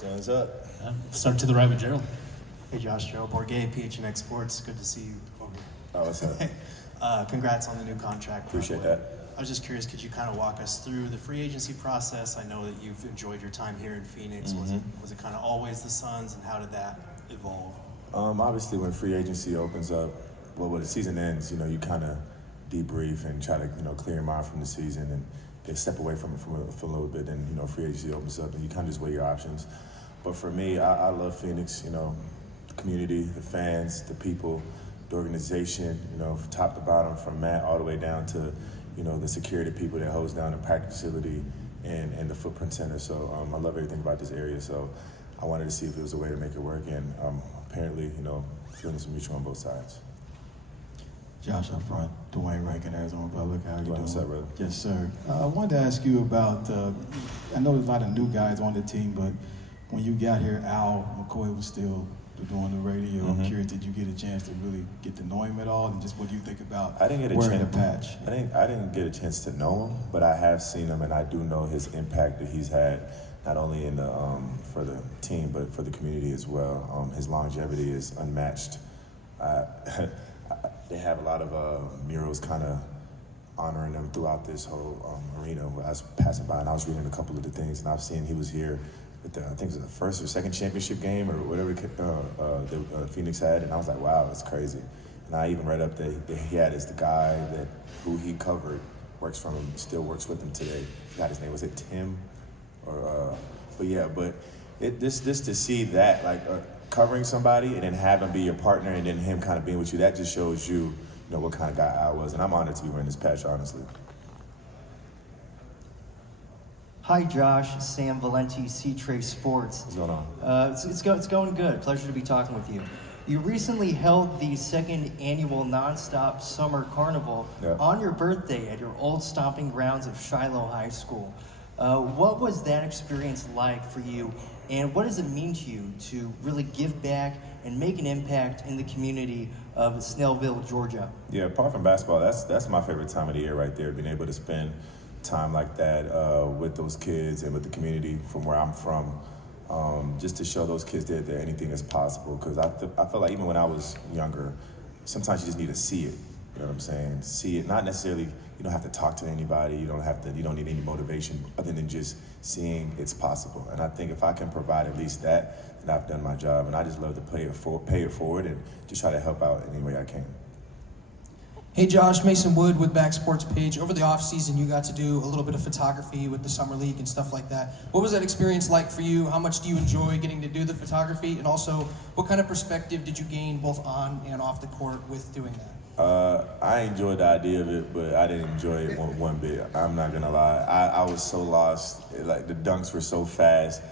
Sun's up. Start to the right with Gerald. Hey Josh, Gerald Bourget, PHNX Sports. Good to see you over here. Oh, what's up? Congrats on the new contract. Appreciate that. I was just curious, could you kind of walk us through the free agency process? I know that you've enjoyed your time here in Phoenix. Mm-hmm. Was it kind of always the Suns, and how did that evolve? Obviously, when free agency opens up, when the season ends, you kind of debrief and try to, clear your mind from the season and step away from it for a little bit. And, free agency opens up and you kind of just weigh your options. But for me, I love Phoenix, the community, the fans, the people, the organization, from top to bottom, from Matt all the way down to, the security people that holds down the practice facility and the footprint center. So I love everything about this area. So I wanted to see if there was a way to make it work. And apparently, feeling some mutual on both sides. Josh up front, Dwayne Rankin, Arizona Republic. How you doing? What's up, brother? Yes, sir. I wanted to ask you about, I know there's a lot of new guys on the team, but when you got here, Al McCoy was still doing the radio. I'm curious, did you get a chance to really get to know him at all? And just what do you think about wearing the patch? I didn't get a chance to know him, but I have seen him, and I do know his impact that he's had, not only in the for the team, but for the community as well. His longevity is unmatched. They have a lot of murals kind of honoring him throughout this whole arena. I was passing by and I was reading a couple of the things, and I've seen he was here with I think it was the first or second championship game or whatever Phoenix had, and I was like, wow, that's crazy. And I even read up that he had as the guy who he covered works from him, still works with him today. I forgot his name. Was it Tim? But this to see that, like, covering somebody and then have him be your partner and then him kind of being with you, that just shows you, what kind of guy I was. And I'm honored to be wearing this patch, honestly. Hi, Josh. Sam Valenti, C-Trace Sports. What's going on? It's going good. Pleasure to be talking with you. You recently held the second annual Nonstop Summer Carnival on your birthday at your old stomping grounds of Shiloh High School. What was that experience like for you, and what does it mean to you to really give back and make an impact in the community of Snellville, Georgia? Yeah, apart from basketball, that's my favorite time of the year right there, being able to spend time like that with those kids and with the community from where I'm from, just to show those kids that anything is possible. Because I feel like even when I was younger, sometimes you just need to see it. You know what I'm saying? See it, not necessarily, you don't have to talk to anybody, you don't need any motivation other than just seeing it's possible. And I think if I can provide at least that, then I've done my job. And I just love to pay it forward and just try to help out any way I can. Hey Josh, Mason Wood with Back Sports Page. Over the off season, you got to do a little bit of photography with the Summer League and stuff like that. What was that experience like for you? How much do you enjoy getting to do the photography? And also, what kind of perspective did you gain both on and off the court with doing that? I enjoyed the idea of it, but I didn't enjoy it one bit. I'm not gonna lie. I was so lost. Like, the dunks were so fast.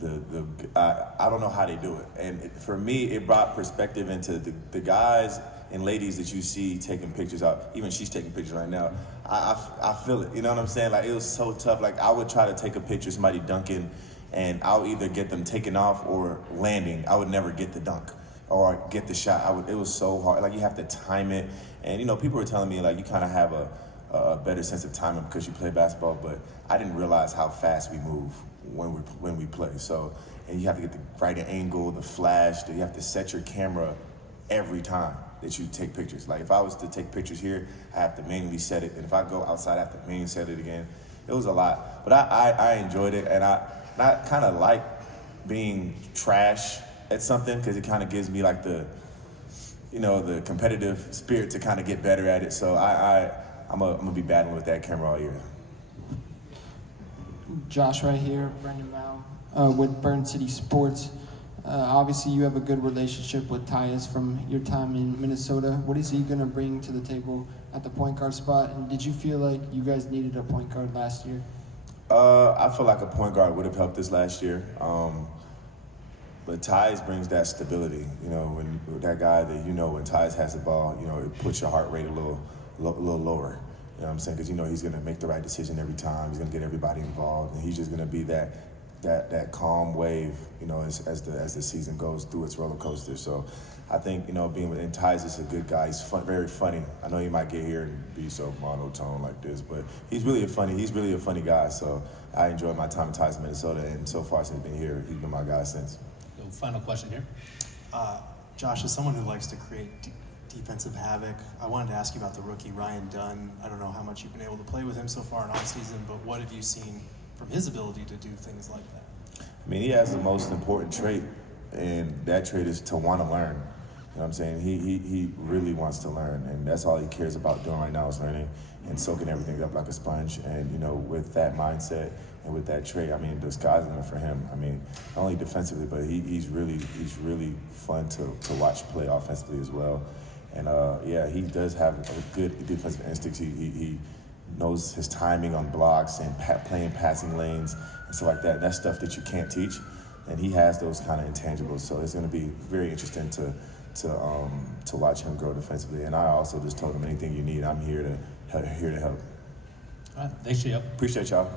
I don't know how they do it. And for me, it brought perspective into the guys and ladies that you see taking pictures out. Even she's taking pictures right now. I feel it. You know what I'm saying? Like, it was so tough. Like, I would try to take a picture of somebody dunking, and I'll either get them taking off or landing. I would never get the dunk or get the shot. It was so hard. Like, you have to time it. And, people were telling me, like, you kind of have a better sense of timing because you play basketball, but I didn't realize how fast we move when we play. So, and you have to get the right angle, the flash, you have to set your camera every time that you take pictures. Like, if I was to take pictures here, I have to manually set it. And if I go outside, I have to manually set it again. It was a lot. But I enjoyed it, and I kind of like being trash at something because it kind of gives me like the competitive spirit to kind of get better at it. So I'm gonna be battling with that camera all year. Josh right here, Brendan Mao with Burn City Sports. Obviously, you have a good relationship with Tyus from your time in Minnesota. What is he going to bring to the table at the point guard spot? And did you feel like you guys needed a point guard last year? I feel like a point guard would have helped us last year. But Tyus brings that stability. When that guy that when Tyus has the ball, it puts your heart rate a little lower. You know what I'm saying? Because he's going to make the right decision every time. He's going to get everybody involved, and he's just going to be that that calm wave, you know, as the season goes through its roller coaster. So I think, you know, being with Tyus is a good guy. He's very funny. I know he might get here and be so monotone like this, but he's really a funny guy. So I enjoyed my time in Tyus in Minnesota, and so far since he's been here, he's been my guy since. So final question here. Josh, as someone who likes to create defensive havoc, I wanted to ask you about the rookie Ryan Dunn. I don't know how much you've been able to play with him so far in offseason, but what have you seen from his ability to do things like that? I mean, he has the most important trait, and that trait is to want to learn. You know what I'm saying? He really wants to learn, and that's all he cares about doing right now is learning and soaking everything up like a sponge. And, you know, with that mindset and with that trait, I mean, the sky's the limit for him. I mean, not only defensively, but he's really fun to watch play offensively as well. And, yeah, he does have a good defensive instincts. He knows his timing on blocks and playing passing lanes and stuff like that. And that's stuff that you can't teach, and he has those kind of intangibles. So it's going to be very interesting to watch him grow defensively. And I also just told him anything you need, I'm here to help. All right, thanks, Gio. Appreciate y'all.